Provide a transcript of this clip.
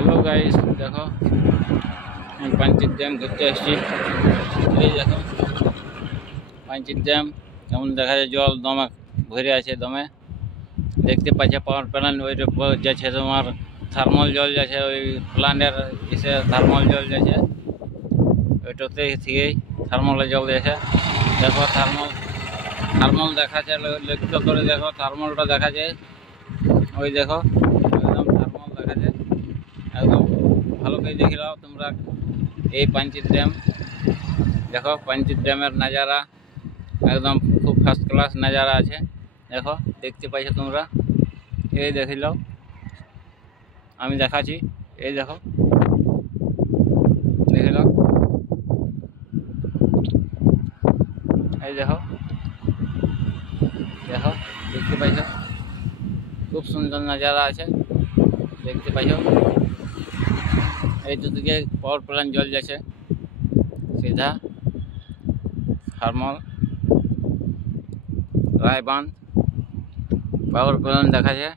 Hello guys देखो पांचित dam घुरते আসছি এই দেখো পাंचित ড্যাম কেমন দেখা যায় জল দমে ভরে আছে দমে দেখতে পাচ্ছ পাওয়ার প্ল্যান্ট ওই যাচ্ছে তোমার থার্মাল জল যাচ্ছে ওই প্ল্যান্টের এসে থার্মাল জল যাচ্ছে ওইটাতে থেকে থার্মাল জল যাচ্ছে দেখো থার্মাল দেখা যায় লক্ষ্য করে দেখো থার্মালটা দেখা যায় ওই দেখো একদম থার্মাল দেখা যায় একদম ভালো করে দেখে নাও তোমরা এই পাंचित ড্যাম দেখো পাंचित ড্যামের নজারা একদম খুব ফার্স্ট ক্লাস নজারা আছে দেখো দেখতে পাইছো তোমরা এই দেখে নাও আমি দেখাচ্ছি এই দেখো দেখে নাও এই দেখো দেখো দেখতে পাইছো খুব সুন্দর নজারা আছে দেখতে পাইছো এই দুদিকে পাওয়ার প্ল্যান্ট জল যাচ্ছে सीधा থার্মাল রায়বাঁধ পাওয়ার প্ল্যান্ট দেখা যায়।